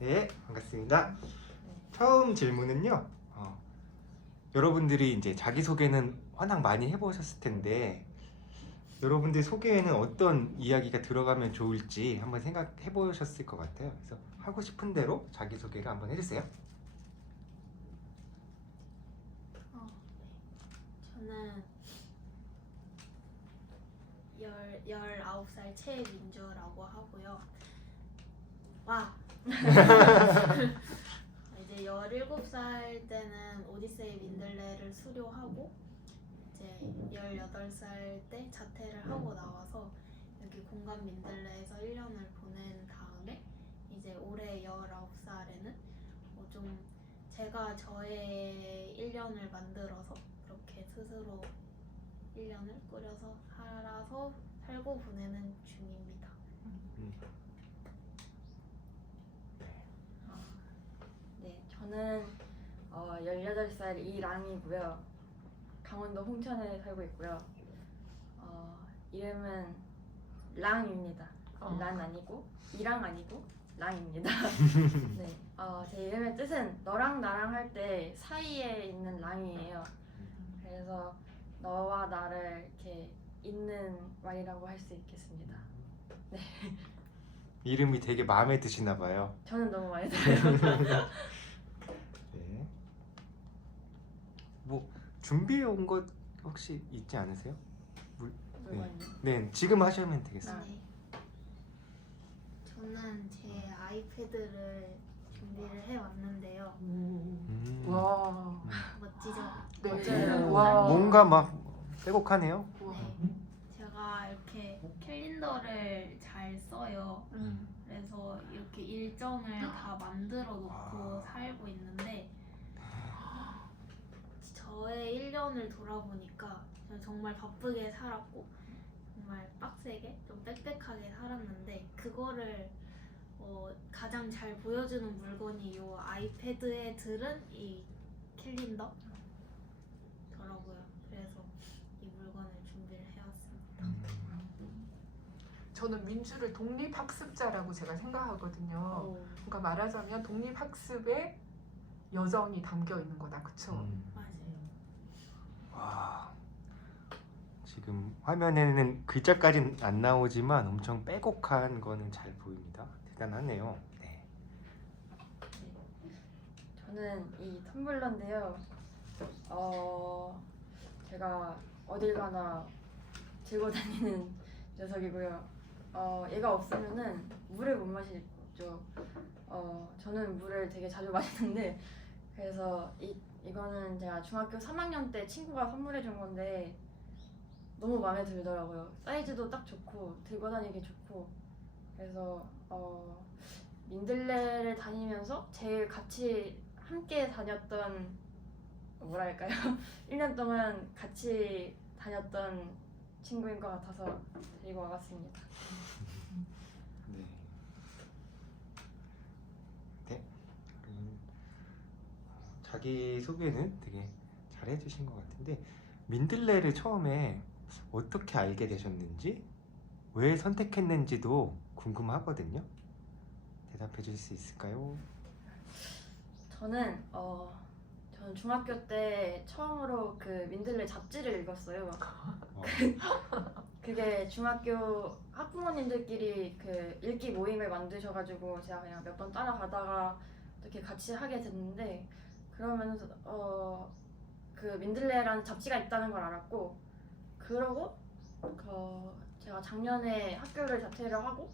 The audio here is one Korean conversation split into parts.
네, 반갑습니다. 처음 질문은요. 여러분들이 이제 자기소개는 워낙 많이 해보셨을 텐데 여러분들 소개에는 어떤 이야기가 들어가면 좋을지 한번 생각해 보셨을 것 같아요. 그래서 하고 싶은 대로 자기소개를 한번 해주세요. 저는 19살 최민주라고 하고요. 와! 이제 17살 때는 오디세이 민들레를 수료하고 이제 18살 때 자퇴를 하고 나와서 여기 공감 민들레에서 1년을 보낸 다음에 이제 올해 19살에는 좀 제가 저의 1년을 만들어서 그렇게 스스로 1년을 꾸려서 살아서 살고 보내는 중입니다. 네, 저는 18살 이랑이고요. 강원도 홍천에 살고 있고요. 이름은 랑입니다. 란 아니고 이랑 아니고 랑입니다. 네, 제 이름의 뜻은 너랑 나랑 할 때 사이에 있는 랑이에요. 그래서 너와 나를 이렇게 잇는 말이라고 할 수 있겠습니다. 네. 이름이 되게 마음에 드시나 봐요. 저는 너무 많이 들어요. 네. 뭐 준비해 온 것 혹시 있지 않으세요? 물건이요. 네, 지금 하시면 되겠어요. 네. 저는 제 아이패드를 준비를 해왔는데요. 와. 멋지죠? 네. 맞아요. 와. 뭔가 막 빼곡하네요. 네. 제가 이렇게 캘린더를 잘 써요. 그래서 이렇게 일정을 다 만들어 놓고 살고 있는데 저의 1년을 돌아보니까 저는 정말 바쁘게 살았고 정말 빡세게 좀 빽빽하게 살았는데 그거를 가장 잘 보여주는 물건이 이 아이패드에 들은 이 캘린더더라고요. 그래서 이 물건을 준비를 해왔습니다. 저는 민주를 독립학습자라고 제가 생각하거든요. 그러니까 말하자면 독립학습에 여정이 담겨 있는 거다, 그쵸? 맞아요. 와, 지금 화면에는 글자까지는 안 나오지만 엄청 빼곡한 거는 잘 보입니다. 대단하네요. 네. 저는 이 텀블러인데요. 제가 어딜 가나 들고 다니는 녀석이고요. 얘가 없으면은 물을 못 마시죠. 저는 물을 되게 자주 마시는데 그래서 이거는 제가 중학교 3학년 때 친구가 선물해 준 건데 너무 마음에 들더라고요. 사이즈도 딱 좋고 들고 다니기 좋고 그래서 민들레를 다니면서 제일 같이 함께 다녔던 뭐랄까요? 1년 동안 같이 다녔던 친구인 것 같아서 데리고 와봤습니다. 네. 네. 자기 소개는 되게 잘 해주신 것 같은데 민들레를 처음에 어떻게 알게 되셨는지 왜 선택했는지도 궁금하거든요. 대답해 주실 수 있을까요? 저는 중학교 때 처음으로 그 민들레 잡지를 읽었어요. 그게 중학교 학부모님들끼리 그 읽기 모임을 만드셔가지고 제가 그냥 몇 번 따라가다가 이렇게 같이 하게 됐는데 그러면서 그 민들레라는 잡지가 있다는 걸 알았고 그러고 제가 작년에 학교를 자퇴를 하고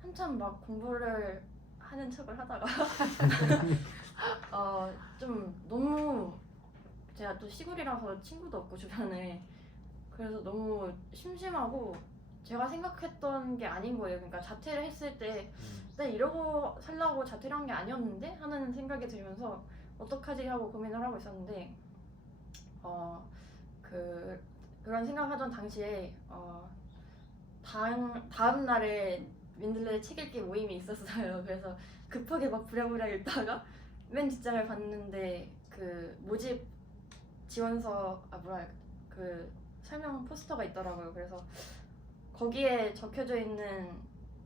한참 막 공부를 하는 척을 하다가 좀 너무 제가 또 시골이라서 친구도 없고 주변에 그래서 너무 심심하고 제가 생각했던 게 아닌 거예요. 그러니까 자퇴를 했을 때 나 이러고 살라고 자퇴를 한 게 아니었는데 하는 생각이 들면서 어떡하지 하고 고민을 하고 있었는데 그런 생각하던 당시에 다음 날에 민들레 책 읽기 모임이 있었어요. 그래서 급하게 막 부랴부랴 읽다가 맨 뒷장을 봤는데 그 모집 지원서 그 설명 포스터가 있더라고요. 그래서 거기에 적혀져 있는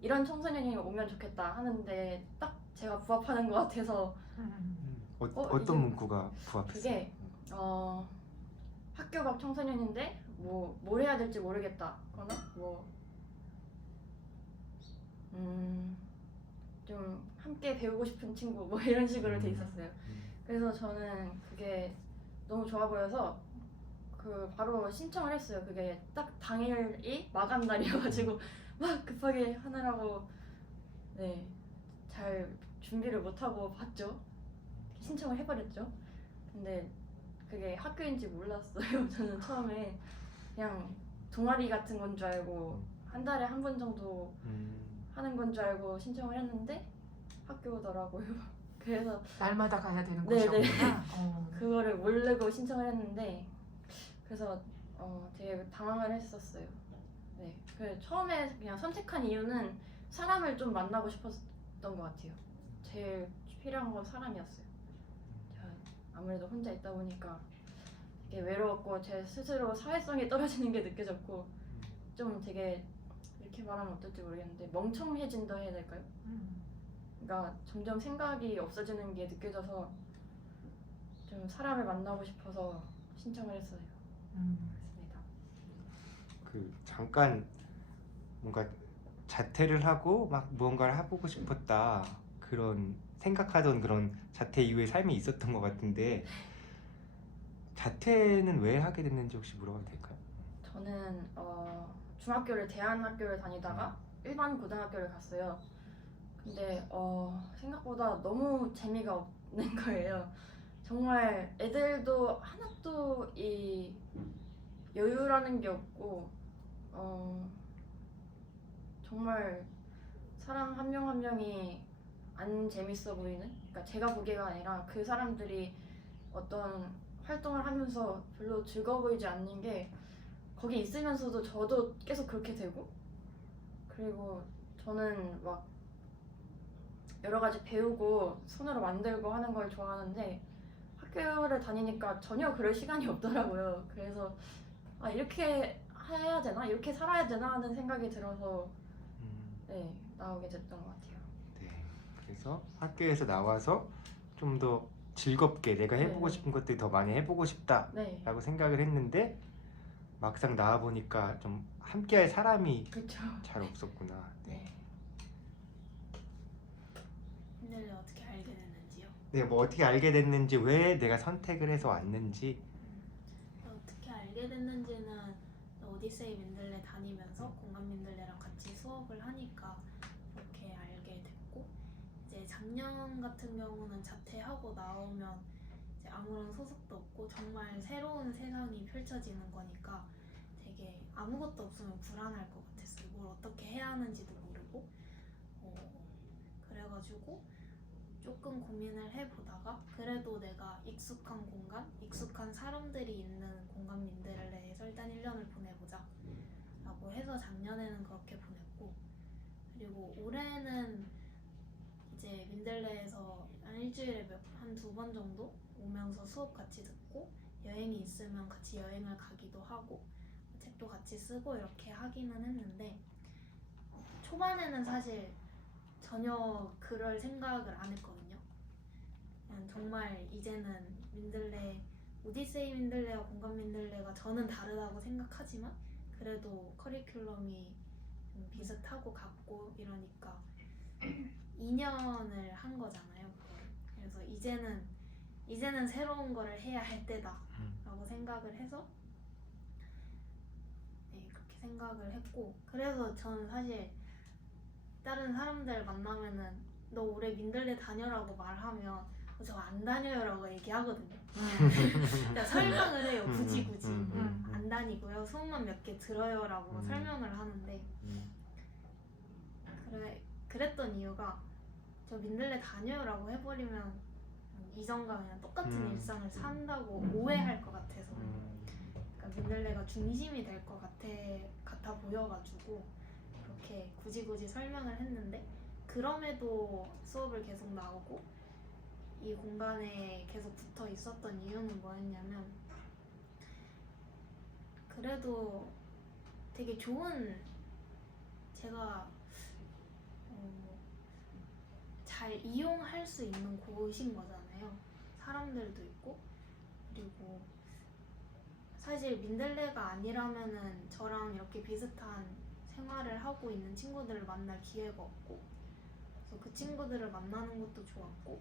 이런 청소년이 오면 좋겠다 하는데 딱 제가 부합하는 것 같아서 어떤 이게- 문구가 부합했어요? 그게 학교 밖 청소년인데 뭘 해야 될지 모르겠다거나 좀 함께 배우고 싶은 친구 뭐 이런 식으로 돼 있었어요. 그래서 저는 그게 너무 좋아 보여서 바로 신청을 했어요. 그게 딱 당일이 마감 날이어가지고 막 급하게 하느라고 잘 준비를 못하고 봤죠. 신청을 해버렸죠. 근데 그게 학교인지 몰랐어요. 저는 처음에 그냥 동아리 같은 건 줄 알고 한 달에 한 번 정도 하는 건 줄 알고 신청을 했는데 학교더라고요. 그래서 날마다 가야 되는 네, 곳이었구나. 그거를 모르고 신청을 했는데 그래서 되게 당황을 했었어요. 네, 처음에 그냥 선택한 이유는 사람을 좀 만나고 싶었던 것 같아요. 제일 필요한 건 사람이었어요. 제가 아무래도 혼자 있다 보니까 되게 외로웠고 제 스스로 사회성이 떨어지는 게 느껴졌고 좀 되게 이렇게 말하면 어떨지 모르겠는데 멍청해진다 해야 될까요? 그러니까 점점 생각이 없어지는 게 느껴져서 좀 사람을 만나고 싶어서 신청을 했어요. 그렇습니다. 잠깐 뭔가 자퇴를 하고 막 무언가를 해보고 싶었다 그런 생각하던 그런 자퇴 이후의 삶이 있었던 것 같은데 자퇴는 왜 하게 됐는지 혹시 물어봐도 될까요? 저는 중학교를 대안학교를 다니다가 일반 고등학교를 갔어요. 근데 생각보다 너무 재미가 없는 거예요. 정말 애들도 하나도 이 여유라는 게 없고 정말 사람 한 명 한 명이 안 재밌어 보이는, 그러니까 제가 보기가 아니라 그 사람들이 어떤 활동을 하면서 별로 즐거워 보이지 않는 게 거기 있으면서도 저도 계속 그렇게 되고, 그리고 저는 막 여러 가지 배우고 손으로 만들고 하는 걸 좋아하는데 학교를 다니니까 전혀 그럴 시간이 없더라고요. 그래서 이렇게 해야 되나? 이렇게 살아야 되나? 하는 생각이 들어서 나오게 됐던 것 같아요. 네. 그래서 학교에서 나와서 좀 더 즐겁게 내가 해보고 네. 싶은 것들 더 많이 해보고 싶다라고 네, 생각을 했는데 막상 나와 보니까 좀 함께할 사람이 그렇죠. 잘 없었구나. 네. 민들레 어떻게 알게 됐는지요? 네, 뭐 어떻게 알게 됐는지, 왜 내가 선택을 해서 왔는지. 어떻게 알게 됐는지는 오디세이 민들레 다니면서 공감 민들레랑 같이 수업을 하니까 그렇게 알게 됐고, 이제 작년 같은 경우는 자퇴하고 나오면 이제 아무런 소속도 없고 정말 새로운 세상이 펼쳐지는 거니까 되게 아무것도 없으면 불안할 것 같았어요. 뭘 어떻게 해야 하는지도 모르고. 그래가지고 조금 고민을 해보다가 그래도 내가 익숙한 공간, 익숙한 사람들이 있는 공간 민들레에서 일단 1년을 보내보자 라고 해서 작년에는 그렇게 보냈고, 그리고 올해는 이제 민들레에서 한 일주일에 한 2번 정도 오면서 수업 같이 듣고 여행이 있으면 같이 여행을 가기도 하고 책도 같이 쓰고 이렇게 하기는 했는데, 초반에는 사실 전혀 그럴 생각을 안 했거든요. 그냥 정말 이제는 민들레, 오디세이 민들레와 공감 민들레가 저는 다르다고 생각하지만 그래도 커리큘럼이 좀 비슷하고 같고 이러니까 2년을 한 거잖아요, 그걸. 그래서 이제는 새로운 거를 해야 할 때다라고 생각을 해서 그렇게 생각을 했고, 그래서 저는 사실 다른 사람들 만나면은 너 올해 민들레 다녀라고 말하면 저 안 다녀요라고 얘기하거든요. 그러니까 설명을 해요. 굳이 안 다니고요. 수업만 몇 개 들어요라고 설명을 하는데, 그랬던 이유가 저 민들레 다녀요라고 해버리면 이전과 그냥 똑같은 일상을 산다고 오해할 것 같아서, 그러니까 민들레가 중심이 될 것 같아 보여가지고 그렇게 굳이 설명을 했는데, 그럼에도 수업을 계속 나오고 이 공간에 계속 붙어 있었던 이유는 뭐였냐면, 그래도 되게 좋은, 제가 잘 이용할 수 있는 곳인 거잖아요. 사람들도 있고 그리고 사실 민들레가 아니라면은 저랑 이렇게 비슷한 생활을 하고 있는 친구들을 만날 기회가 없고 그래서 그 친구들을 만나는 것도 좋았고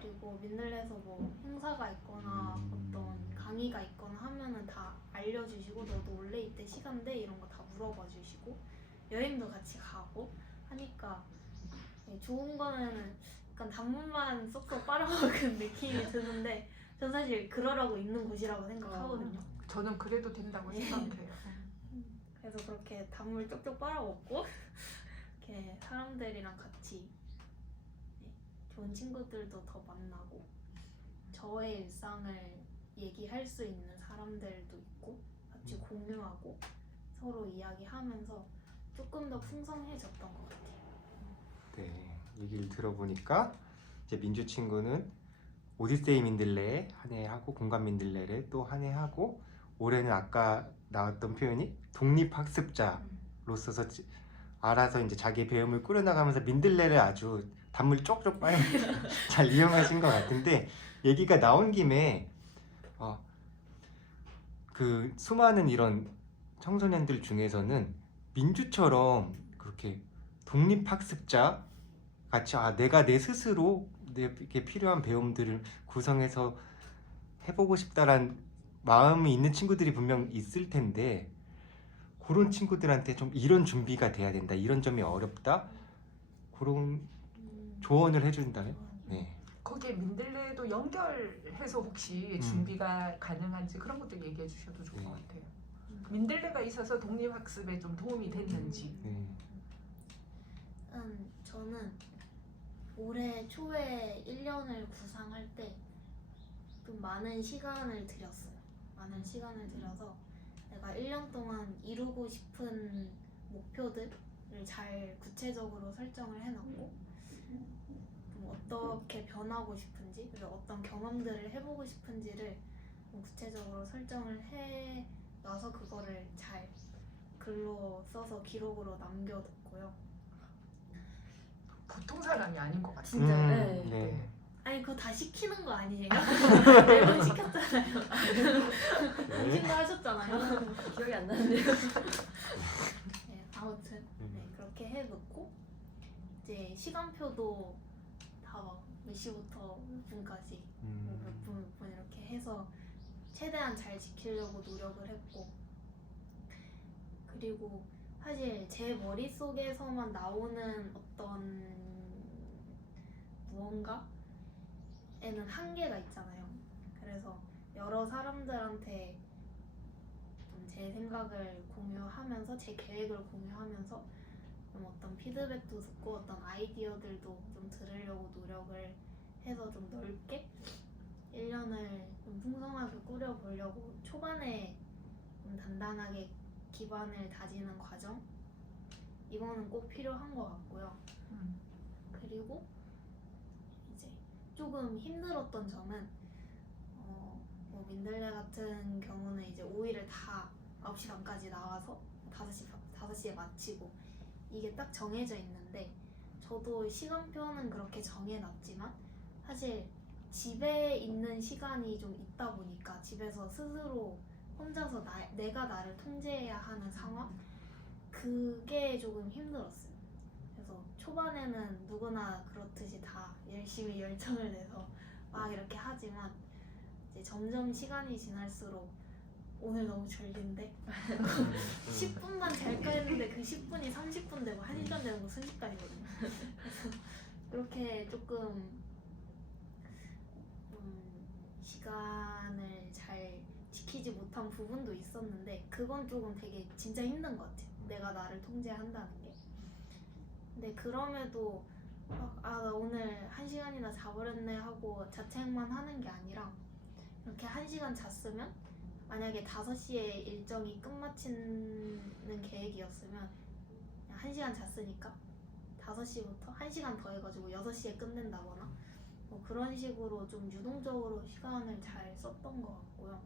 그리고 민들레에서 뭐 행사가 있거나 어떤 강의가 있거나 하면은 다 알려주시고 너도 원래 이때 시간대 이런 거 다 물어봐 주시고 여행도 같이 가고 하니까 좋은 거는 약간 단물만 쏙쏙 빨아먹은 느낌이 드는데 전 사실 그러라고 있는 곳이라고 생각하거든요. 저는 그래도 된다고 생각해요. 그래서 그렇게 단물 쪽쪽 빨아먹고 이렇게 사람들이랑 같이 좋은 친구들도 더 만나고 저의 일상을 얘기할 수 있는 사람들도 있고 같이 공유하고 서로 이야기하면서 조금 더 풍성해졌던 것 같아요. 네, 얘기를 들어보니까 이제 민주 친구는 오디세이 민들레 한 해 하고 공감 민들레를 또 한 해 하고 올해는 아까 나왔던 표현이 독립학습자로서 알아서 이제 자기 배움을 꾸려나가면서 민들레를 아주 단물 쪽쪽 빨면서 잘 이용하신 것 같은데 얘기가 나온 김에 그 수많은 이런 청소년들 중에서는 민주처럼 그렇게 독립학습자 같이 내가 내 스스로 내게 필요한 배움들을 구성해서 해보고 싶다란 마음이 있는 친구들이 분명 있을 텐데 그런 친구들한테 좀 이런 준비가 돼야 된다, 이런 점이 어렵다, 그런 조언을 해준다면? 네. 거기에 민들레도 연결해서 혹시 준비가 가능한지 그런 것도 얘기해 주셔도 좋을 것 같아요. 민들레가 있어서 독립학습에 좀 도움이 됐는지. 저는 올해 초에 1년을 구상할 때 좀 많은 시간을 들였어요. 많은 시간을 들여서 내가 1년 동안 이루고 싶은 목표들을 잘 구체적으로 설정을 해놨고 좀 어떻게 변하고 싶은지 그리고 어떤 경험들을 해보고 싶은지를 좀 구체적으로 설정을 해놔서 그거를 잘 글로 써서 기록으로 남겨뒀고요. 보통 사람이 아닌 것 같아요. 진짜 네. 아니 그거 다 시키는 거 아니에요? 매번 시켰잖아요. 당신도 하셨잖아요. 기억이 안 나는데요. 네, 아무튼 그렇게 해놓고 이제 시간표도 다 막 몇 시부터 몇 분까지 몇 분 이렇게 해서 최대한 잘 지키려고 노력을 했고 그리고 사실 제 머릿속에서만 나오는 어떤 무언가에는 한계가 있잖아요. 그래서 여러 사람들한테 좀 제 생각을 공유하면서 제 계획을 공유하면서 좀 어떤 피드백도 듣고 어떤 아이디어들도 좀 들으려고 노력을 해서 좀 넓게 1년을 좀 풍성하게 꾸려보려고 초반에 좀 단단하게 기반을 다지는 과정 이거는 꼭 필요한 것 같고요. 그리고 이제 조금 힘들었던 점은 뭐 민들레 같은 경우는 이제 5일을 다 9시 반까지 나와서 5시에 마치고 이게 딱 정해져 있는데 저도 시간표는 그렇게 정해놨지만 사실 집에 있는 시간이 좀 있다 보니까 집에서 스스로 혼자서 내가 나를 통제해야 하는 상황? 그게 조금 힘들었어요. 그래서 초반에는 누구나 그렇듯이 다 열심히 열정을 내서 막 이렇게 하지만 이제 점점 시간이 지날수록 오늘 너무 졸린데 10분만 잘까 했는데 그 10분이 30분 되고 1시간 되는 거 순식간이거든요. 그래서 그렇게 조금 시간을 잘 지키지 못한 부분도 있었는데 그건 조금 되게 진짜 힘든 것 같아요. 내가 나를 통제한다는 게. 근데 그럼에도 나 오늘 1시간이나 자버렸네 하고 자책만 하는 게 아니라 이렇게 1시간 잤으면 만약에 5시에 일정이 끝마치는 계획이었으면 그냥 1시간 잤으니까 5시부터 1시간 더 해가지고 6시에 끝낸다거나 뭐 그런 식으로 좀 유동적으로 시간을 잘 썼던 것 같고요.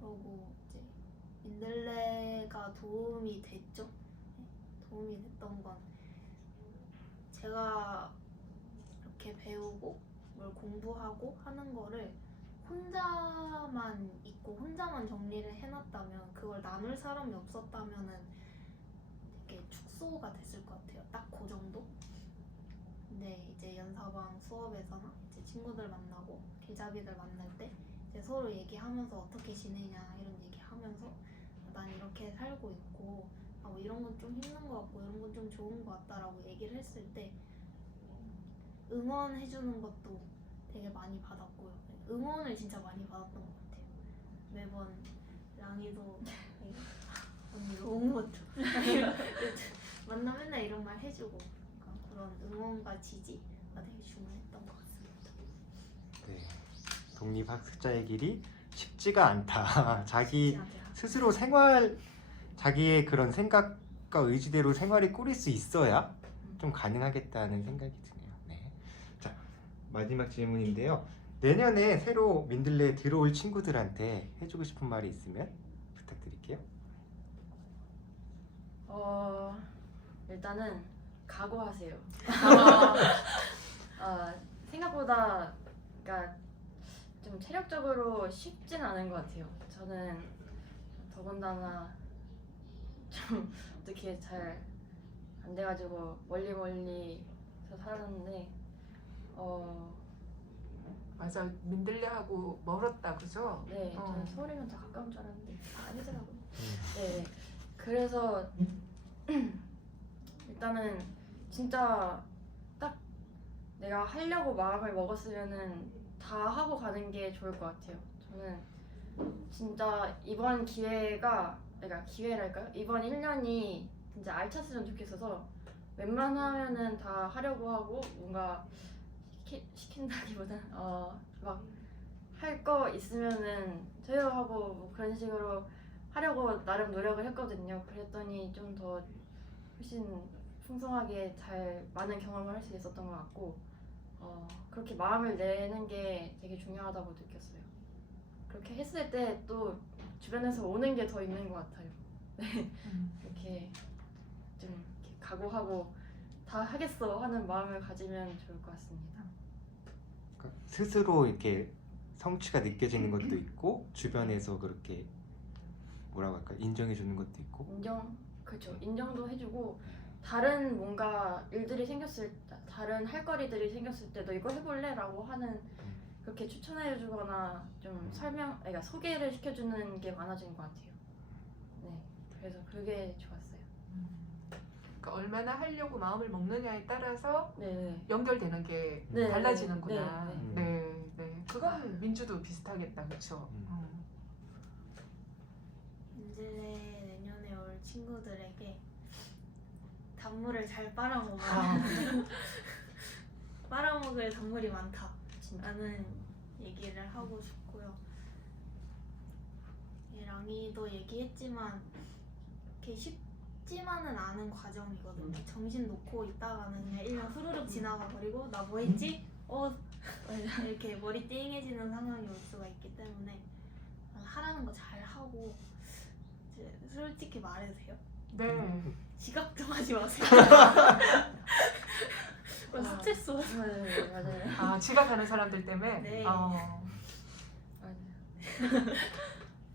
그리고 이제 민들레가 도움이 됐죠. 도움이 됐던 건 제가 이렇게 배우고 뭘 공부하고 하는 거를 혼자만 있고 혼자만 정리를 해놨다면 그걸 나눌 사람이 없었다면은 되게 축소가 됐을 것 같아요. 딱 그 정도? 근데 이제 연사방 수업에서나 이제 친구들 만나고 길잡이들 만날 때 이제 서로 얘기하면서 어떻게 지내냐 이런 얘기하면서 난 이렇게 살고 있고 뭐 이런 건 좀 힘든 것 같고 이런 건 좀 좋은 것 같다라고 얘기를 했을 때 응원해주는 것도 되게 많이 받았고요. 응원을 진짜 많이 받았던 것 같아요. 매번 랑이도 언니 너무 멋져. 만나 맨날 이런 말 해주고 그런 응원과 지지가 되게 중요했던 것 같습니다. 네. 독립학습자의 길이 쉽지가 않다. 자기 쉽지 않아요. 스스로 자기의 그런 생각과 의지대로 생활이 꾸릴 수 있어야 좀 가능하겠다는 생각이 드네요. 네. 자, 마지막 질문인데요. 내년에 새로 민들레에 들어올 친구들한테 해주고 싶은 말이 있으면 부탁드릴게요. 일단은 각오하세요. 생각보다 그러니까 좀 체력적으로 쉽진 않은 것 같아요. 저는 더군다나 좀 어떻게 잘 안 돼가지고 멀리서 살았는데 맞아, 민들레하고 멀었다, 그죠? 네, 어. 저는 서울이면 더 가까운 줄 알았는데 아니더라고요. 네, 그래서 일단은 진짜 딱 내가 하려고 마음을 먹었으면은 다 하고 가는 게 좋을 것 같아요. 저는 진짜 이번 기회가, 그러니까 기회랄까요? 이번 1년이 진짜 알찼으면 좋겠어서 웬만하면은 다 하려고 하고 뭔가 시킨다기보단 막 할 거 있으면은 저요 하고 뭐 그런 식으로 하려고 나름 노력을 했거든요. 그랬더니 좀 더 훨씬 풍성하게 잘 많은 경험을 할 수 있었던 것 같고 그렇게 마음을 내는 게 되게 중요하다고 느꼈어요. 그렇게 했을 때 또 주변에서 오는 게 더 있는 것 같아요. 네, 이렇게 좀 이렇게 각오하고 다 하겠어 하는 마음을 가지면 좋을 것 같습니다. 그러니까 스스로 이렇게 성취가 느껴지는 것도 있고 주변에서 그렇게 뭐라고 할까 인정해 주는 것도 있고 그렇죠. 인정도 해주고 다른 뭔가 일들이 생겼을 때, 다른 할 거리들이 생겼을 때 너 이거 해볼래? 라고 하는 그렇게 추천해주거나 좀 그러니까 소개를 시켜주는 게 많아진 것 같아요. 네, 그래서 그게 좋았어요. 그러니까 얼마나 하려고 마음을 먹느냐에 따라서 네, 연결되는 게 네, 달라지는구나. 네, 네. 그건 민주도 비슷하겠다, 그렇죠? 민들레 내년에 올 친구들에게 단물을 잘 빨아먹어. 빨아먹을 단물이 많다. 라는 얘기를 하고 싶고요. 랑이도 얘기했지만 이렇게 쉽지만은 않은 과정이거든요. 정신 놓고 있다가는 그냥 1년 후루룩 지나가 버리고 나 뭐 했지? 이렇게 머리 띵해지는 상황이 올 수가 있기 때문에 하라는 거 잘 하고 이제 솔직히 말해도 돼요? 네. 지각 좀 하지 마세요. 스트레스 받아. 네, 맞아요. 지각하는 사람들 때문에. 네. 맞아요.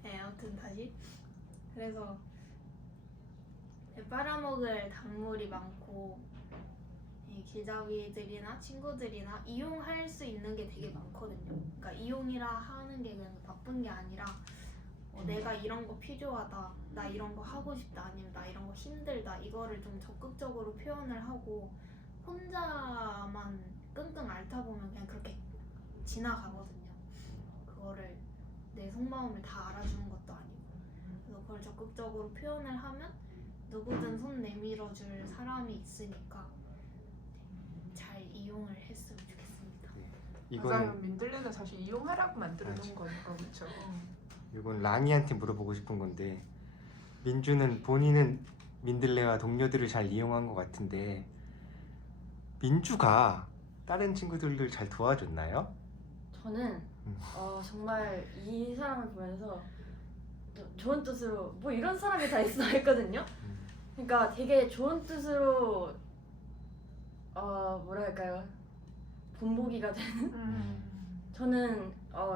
네, 아무튼 다시 그래서 빨아먹을 단물이 많고 이 길잡이들이나 친구들이나 이용할 수 있는 게 되게 많거든요. 그러니까 이용이라 하는 게 그냥 나쁜 게 아니라 내가 이런 거 필요하다, 나 이런 거 하고 싶다, 아니면 나 이런 거 힘들다, 이거를 좀 적극적으로 표현을 하고 혼자만 끙끙 앓다 보면 그냥 그렇게 지나가거든요. 그거를 내 속마음을 다 알아주는 것도 아니고, 그래서 그걸 적극적으로 표현을 하면 누구든 손 내밀어 줄 사람이 있으니까 잘 이용을 했으면 좋겠습니다. 맞아요. 이거는 민들레는 사실 이용하라고 만들어 놓은 맞아. 거니까, 그렇죠? 이건 랑이한테 물어보고 싶은 건데 민주는 본인은 민들레와 동료들을 잘 이용한 것 같은데 민주가 다른 친구들을 잘 도와줬나요? 저는 정말 이 사람을 보면서 좋은 뜻으로 뭐 이런 사람이 다 있어 했거든요. 그러니까 되게 좋은 뜻으로 본보기가 되는 음. 저는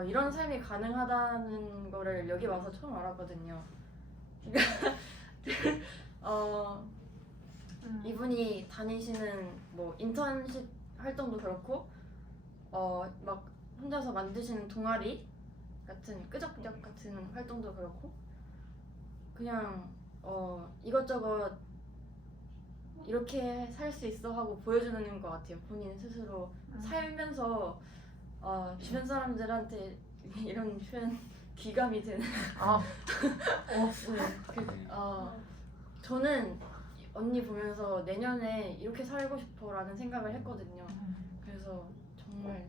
이런 삶이 가능하다는 거를 여기 와서 처음 알았거든요. 이분이 다니시는 뭐 인턴십 활동도 그렇고 막 혼자서 만드시는 동아리 같은 끄적끄적 같은 활동도 그렇고 그냥 이것저것 이렇게 살 수 있어 하고 보여주는 것 같아요. 본인 스스로 살면서 주변 사람들한테 이런 표현 귀감이 되는. 저는 언니 보면서 내년에 이렇게 살고 싶어라는 생각을 했거든요. 그래서 정말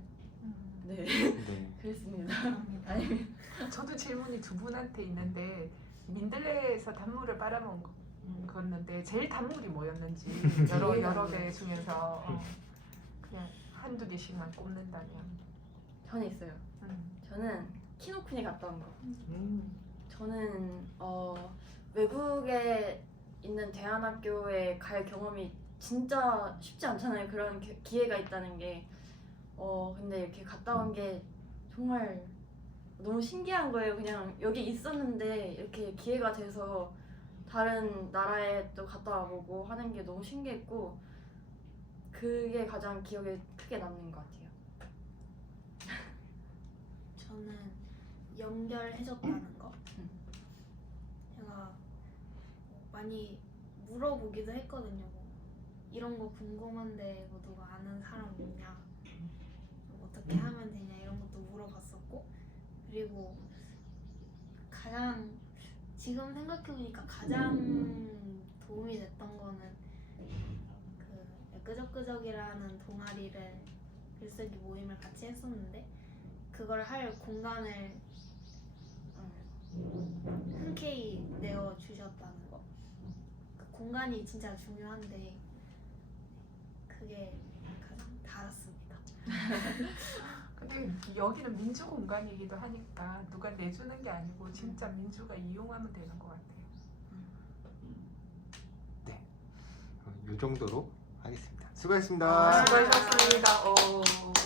네 네. 그랬습니다. 아니 저도 질문이 두 분한테 있는데 민들레에서 단물을 빨아먹었는데 제일 단물이 뭐였는지 여러 개 중에서 그냥 한두 개씩만 꼽는다면. 저는 있어요. 저는 키노쿠니 갔다 온 거. 저는 외국에 있는 대안학교에 갈 경험이 진짜 쉽지 않잖아요. 그런 기회가 있다는 게. 근데 이렇게 갔다 온 게 정말 너무 신기한 거예요. 그냥 여기 있었는데 이렇게 기회가 돼서 다른 나라에 또 갔다 와보고 하는 게 너무 신기했고 그게 가장 기억에 크게 남는 것 같아요. 저는 연결해줬다는 거. 제가 많이 물어보기도 했거든요. 뭐 이런 거 궁금한데 뭐 누가 아는 사람 없냐, 뭐 어떻게 하면 되냐 이런 것도 물어봤었고, 그리고 가장 지금 생각해보니까 가장 도움이 됐던 거는 그 끄적끄적이라는 동아리를 글쓰기 모임을 같이 했었는데 그걸 할 공간을 흔쾌히 내어주셨다는 거. 그 공간이 진짜 중요한데 그게 가장 달았습니다. 근데 여기는 민주 공간이기도 하니까 누가 내주는 게 아니고 진짜 민주가 이용하면 되는 것 같아요. 네. 이 정도로 하겠습니다. 수고하셨습니다. 수고하셨습니다.